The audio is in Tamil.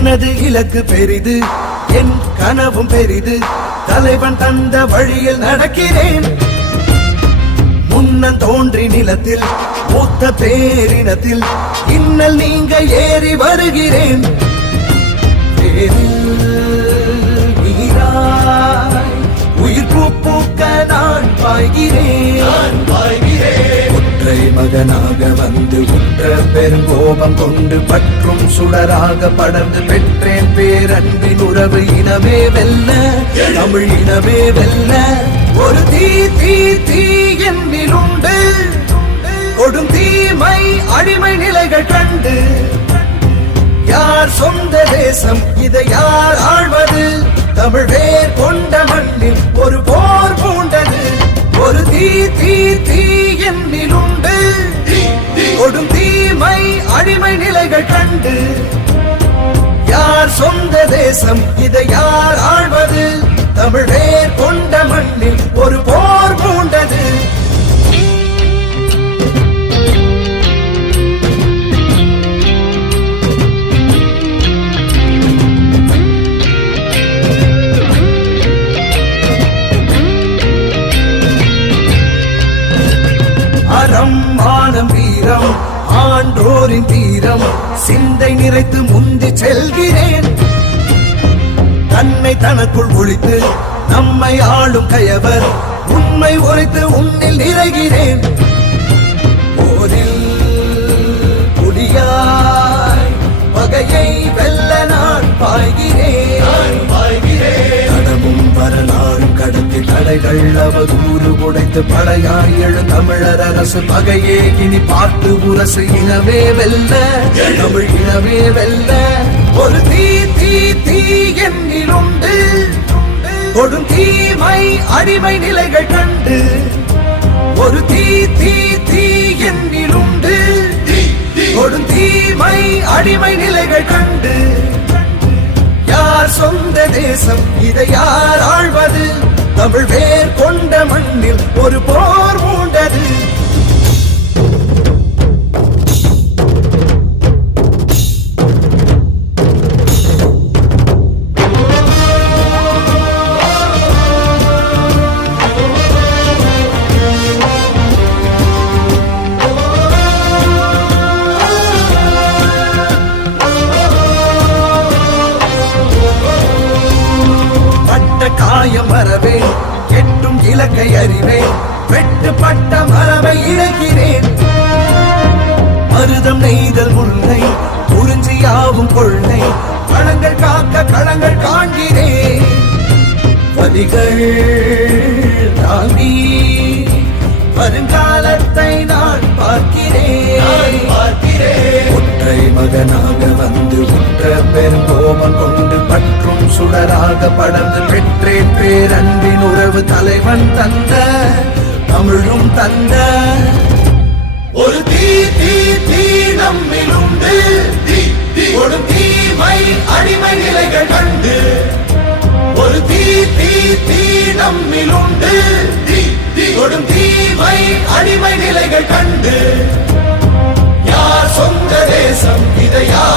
எனது இலக்கு பெரிது, என் கனவும் பெரிது, தலைவன் தந்த வழியில் நடக்கிறேன். முன்னன் தோன்றி நிலத்தில் மூத்த பேரினத்தில் இன்னல் நீங்க ஏறி வருகிறேன். உயிர் பூக்க நான் பாய்கிறேன். ஒற்றை மகனாக வந்து உற்ற பெருங்கோபம் கொண்டு பற்றும் சுடராக படர்ந்து பெற்றேன் பேரன்பின் உறவு. இனமே வெல்ல, தமிழ் இனமே வெல்ல, ஒரு தீ தீ தீ என்னில் உண்டு. கொடும் தீமை அடிமை நிலைகள் கண்டு யார் சொந்த தேசம், இதை யார் ஆழ்வது? தமிழ் வேர் கொண்ட மண்ணில் ஒரு போர் பூண்டது. ஒரு தீ தீ தீ என்னில் உண்டு. கொடும் தீமை அடிமை நிலைகள் கண்டு யார் சொந்த தேசம், இதை யார் ஆழ்வது? தமிழ் வேர் கொண்ட மண்ணில் ஒரு போர் பூண்டது. மானம் வீரம் ஆன்றோரின் வீரம் சிந்தை நிறைத்து முந்தி செல்கிறேன். தன்னை தனக்குள் ஒழித்து நம்மை ஆளும் கயவர் உண்மை உரைத்து உன்னில் நிறைகிறேன். போரில் புலியாய் பகையை வெல்ல நான் பாய்கிறேன். கடமும் வரலாறும் கடத்தி தடைகள் அவதூறு உடைத்து படையாய் எழு தமிழர் அரசு பகையே இனி பார்த்து உரசு. இனவே வெல்ல, தமிழ் இனவே வெல்ல, ஒரு தீ தீ தீ என்னில் உண்டு. கொடும் தீமை அடிமை நிலைகள் கண்டு ஒரு தீ தீ தீ என்னில் உண்டு. கொடும் தீமை அடிமை நிலைகள் கண்டு யார் சொந்த தேசம், இதை யார் ஆழ்வது? தமிழ் வேர் கொண்ட மண்ணில் ஒரு போர் மூண்டது. காயம் மறவேன், எட்டும் இலக்கை அறிவேன், வெட்டுப்பட்ட மரபை இழக்கிறேன். மருதம் நெய்தல் முல்லை குறிஞ்சியாவும் கொள்ளை களங்கள் காக்க களங்கள் காண்கிறேன். வலிகள் தாங்கி வருங்காலத்தை நான் பார்க்கிறேன். ஒற்றை மகனாக வந்து உற்ற பெருங்கோபம் கொண்டு பற்றும் சுடராக படர்ந்து பெற்றேன் பேரன்பின் உறவு. தலைவன் தந்த தமிழும் தந்த ஒரு தீ தீ தீ நம்மில் உண்டு. கொடும் தீமை அடிமை நிலைகள் கண்டு ஒரு தீ தீ தீ நம்மில் உண்டு. கொடும் தீமை அடிமை நிலைகள் கண்டு யார் சொந்த தேசம், இதை யார்